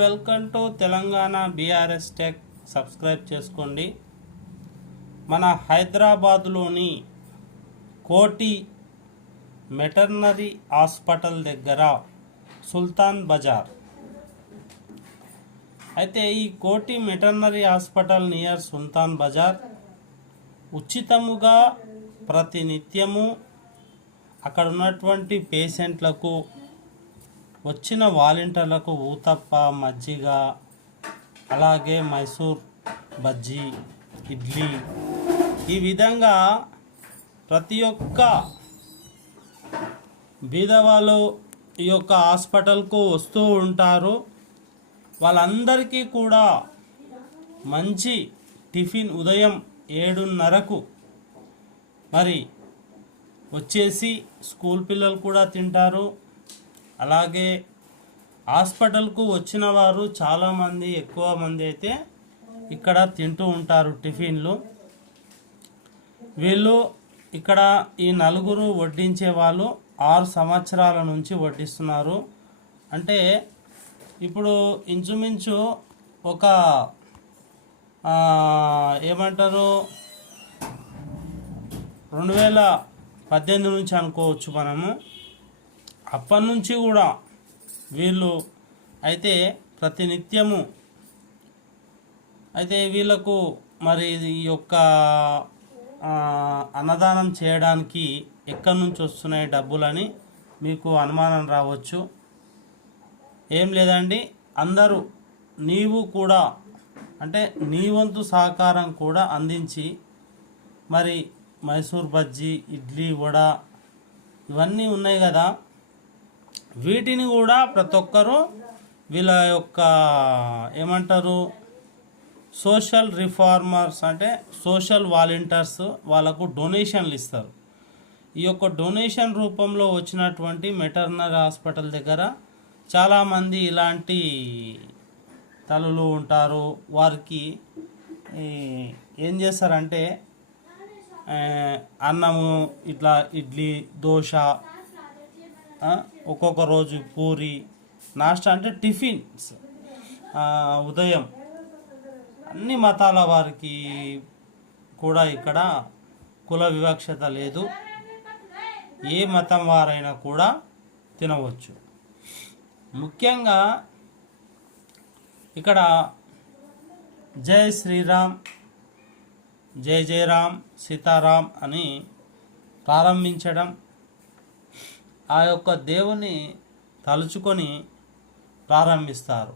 Welcome to Telangana BRS tech. Subscribe చేసుకోండి. మన హైదరాబాదులోని కోటి మెటర్నరీ హాస్పిటల్ దగ్గర సుల్తాన్ బజార్. అయితే ఈ కోటి మెటర్నరీ హాస్పిటల్ నియర్ సుల్తాన్ బజార్ ఉచితముగా ప్రతినిత్యము అక్కడ ఉన్నటువంటి పేషెంట్లకు, వచ్చిన వాలంటీర్లకు ఊతప్ప, మజ్జిగ, అలాగే మైసూర్ బజ్జీ, ఇడ్లీ, ఈ విధంగా ప్రతి ఒక్క బీదవాళ్ళు ఈ యొక్క హాస్పిటల్కు వస్తూ ఉంటారు. వాళ్ళందరికీ కూడా మంచి టిఫిన్ ఉదయం 7:30కు మరి వచ్చేసి స్కూల్ పిల్లలు కూడా తింటారు. అలాగే హాస్పిటల్కు వచ్చిన వారు చాలామంది, ఎక్కువ మంది అయితే ఇక్కడ తింటూ ఉంటారు టిఫిన్లు. వీళ్ళు ఇక్కడ ఈ నలుగురు వడ్డించే వాళ్ళు 6 సంవత్సరాల నుంచి వడ్డిస్తున్నారు. అంటే ఇప్పుడు ఇంచుమించు ఒక ఏమంటారు 2018 నుంచి అనుకోవచ్చు మనము. అప్పటి నుంచి కూడా వీళ్ళు అయితే ప్రతినిత్యము అయితే వీళ్ళకు మరి ఈ యొక్క అన్నదానం చేయడానికి ఎక్కడి నుంచి వస్తున్నాయి డబ్బులని మీకు అనుమానం రావచ్చు. ఏం లేదండి, అందరూ నీవు కూడా అంటే నీ వంతు సహకారం కూడా అందించి మరి మైసూర్ బజ్జీ, ఇడ్లీ, వడ ఇవన్నీ ఉన్నాయి కదా, వీటిని కూడా ప్రతి ఒక్కరూ వీళ్ళ యొక్క ఏమంటారు సోషల్ రిఫార్మర్స్ అంటే సోషల్ వాలంటీర్స్ వాళ్ళకు డొనేషన్లు ఇస్తారు. ఈ యొక్క డొనేషన్ రూపంలో వచ్చినటువంటి మెటర్నరీ హాస్పిటల్ దగ్గర చాలామంది ఇలాంటి తల్లులు ఉంటారు. వారికి ఏం చేస్తారంటే అన్నము, ఇట్లా ఇడ్లీ, దోశ, ఒక్కొక్క రోజు పూరి, నాష్టా అంటే టిఫిన్స్ ఉదయం అన్ని మతాల వారికి కూడా ఇక్కడ కుల వివక్షత లేదు. ఏ మతం వారైనా కూడా తినవచ్చు. ముఖ్యంగా ఇక్కడ జై శ్రీరామ్, జై జై రామ్, సీతారాం అని ప్రారంభించడం, ఆ యొక్క దేవుని తలుచుకొని ప్రారంభిస్తారు.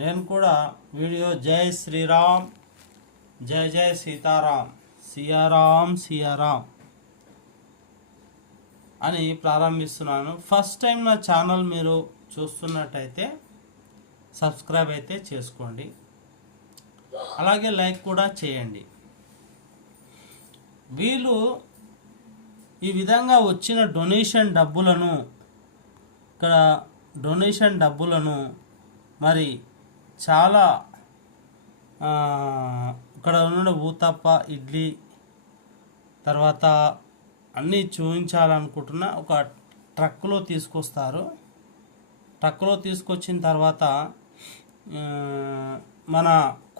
నేను కూడా వీడియో జై శ్రీరామ్, జై జై సీతారాం, సియారాం సియారాం అని ప్రారంభిస్తున్నాను. ఫస్ట్ టైం నా ఛానల్ మీరు చూస్తున్నట్టయితే సబ్స్క్రైబ్ అయితే చేసుకోండి, అలాగే లైక్ కూడా చేయండి. వీళ్ళు ఈ విధంగా వచ్చిన డొనేషన్ డబ్బులను మరి చాలా ఇక్కడ ఉన్న ఊతప్ప, ఇడ్లీ, తర్వాత అన్నీ చూపించాలనుకుంటున్న ఒక ట్రక్కులో తీసుకొస్తారు. ట్రక్కులో తీసుకొచ్చిన తర్వాత మన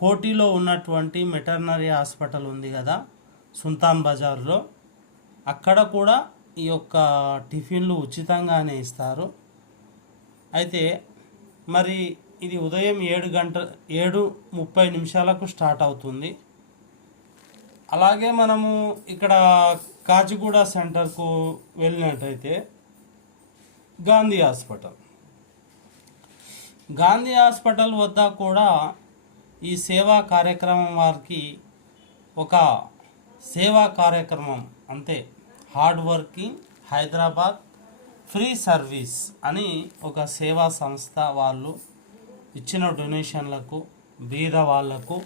కోటిలో ఉన్నటువంటి మెటర్నరీ హాస్పిటల్ ఉంది కదా సుల్తాన్ బజార్లో, అక్కడ కూడా ఈ యొక్క టిఫిన్లు ఉచితంగానే ఇస్తారు. అయితే మరి ఇది ఉదయం 7:30 స్టార్ట్ అవుతుంది. అలాగే మనము ఇక్కడ కాచిగూడ సెంటర్కు వెళ్ళినట్టయితే గాంధీ హాస్పిటల్ వద్ద కూడా ఈ సేవా కార్యక్రమం వారికి ఒక సేవా కార్యక్రమం అంతే. Hard working Hyderabad free service అని ఒక సేవా సంస్థ వాళ్ళు ఇచ్చిన డొనేషన్లకు బీద వాళ్లకు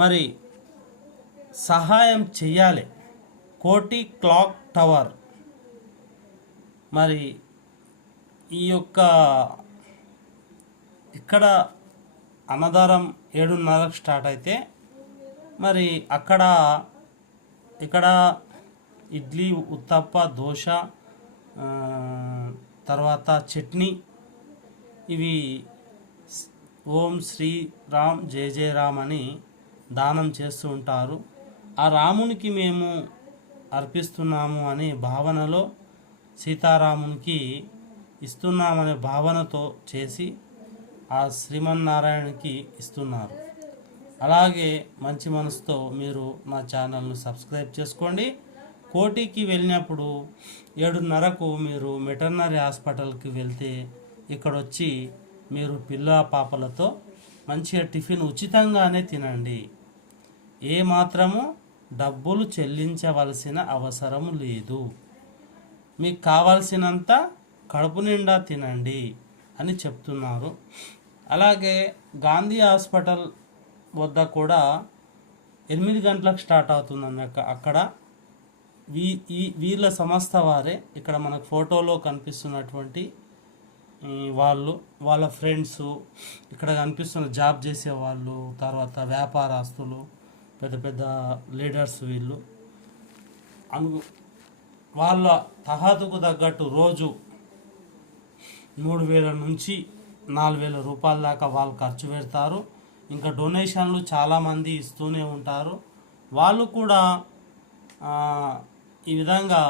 మరి సహాయం చెయ్యాలి. కోటి క్లాక్ టవర్ మరి ఈ యొక్క ఇక్కడ అన్నదానం 7:30 స్టార్ట్ అయితే మరి ఇక్కడ ఇడ్లీ, ఉత్తప్ప, దోశ, తర్వాత చట్నీ, ఇవి ఓం శ్రీ రామ్ జయ జయ రామ్ అని దానం చేస్తూ ఉంటారు. ఆ రామునికి మేము అర్పిస్తున్నాము అనే భావనలో సీతారామునికి ఇస్తున్నామనే భావనతో చేసి ఆ శ్రీమన్నారాయణకి ఇస్తున్నారు. అలాగే మంచి మనసుతో మీరు నా ఛానల్ను సబ్స్క్రైబ్ చేసుకోండి. కోటికి వెళ్ళినప్పుడు 7:30కు మీరు వెటర్నరీ హాస్పిటల్కి వెళ్తే ఇక్కడ వచ్చి మీరు పిల్ల పాపలతో మంచిగా టిఫిన్ ఉచితంగానే తినండి. ఏ మాత్రము డబ్బులు చెల్లించవలసిన అవసరం లేదు. మీకు కావాల్సినంత కడుపు నిండా తినండి అని చెప్తున్నారు. అలాగే గాంధీ హాస్పిటల్ వద్ద కూడా 8 గంటలకు స్టార్ట్ అవుతుందని అక్కడ వీళ్ళ సంస్థ వారే ఇక్కడ మనకు ఫోటోలో కనిపిస్తున్నటువంటి వాళ్ళ ఫ్రెండ్స్, ఇక్కడ కనిపిస్తున్న జాబ్ చేసే వాళ్ళు, తర్వాత వ్యాపారస్తులు, పెద్ద పెద్ద లీడర్స్ వీళ్ళు వాళ్ళ తహాతుకు తగ్గట్టు రోజు 3,000 నుంచి 4,000 రూపాయల దాకా వాళ్ళు ఖర్చు పెడతారు. ఇంకా డొనేషన్లు చాలామంది ఇస్తూనే ఉంటారు. వాళ్ళు కూడా ఈ విధంగా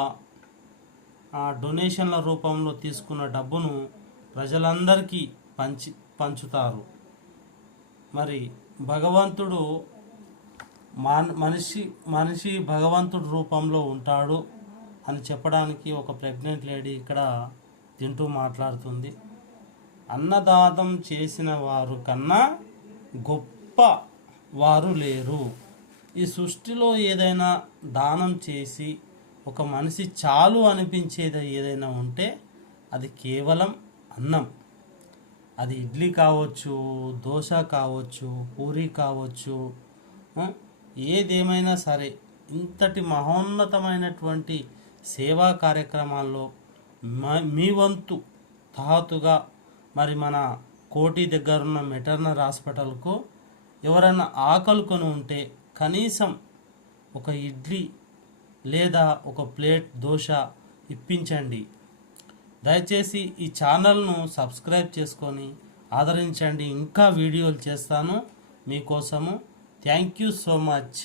డొనేషన్ల రూపంలో తీసుకున్న డబ్బును ప్రజలందరికీ పంచుతారు. మరి భగవంతుడు మనిషి భగవంతుడు రూపంలో ఉంటాడు అని చెప్పడానికి ఒక ప్రెగ్నెంట్ లేడీ ఇక్కడ తింటూ మాట్లాడుతుంది. అన్నదానం చేసిన వారు కన్నా గొప్ప వారు లేరు. ఈ సృష్టిలో ఏదైనా దానం చేసి ఒక మనిషి చాలు అనిపించేది ఏదైనా ఉంటే అది కేవలం అన్నం. అది ఇడ్లీ కావచ్చు, దోశ కావచ్చు, పూరి కావచ్చు, ఏదేమైనా సరే ఇంతటి మహోన్నతమైనటువంటి సేవా కార్యక్రమాల్లో మీ వంతు తాహతుగా మరి మన కోటి దగ్గరున్న వెటర్నరీ హాస్పిటల్కు ఎవరైనా ఆకలికొని ఉంటే కనీసం ఒక ఇడ్లీ లేదా ఒక ప్లేట్ దోశ ఇప్పించండి. దయచేసి ఈ ఛానల్ను సబ్స్క్రైబ్ చేసుకొని ఆదరించండి. ఇంకా వీడియోలు చేస్తాను మీకోసము. Thank you so much.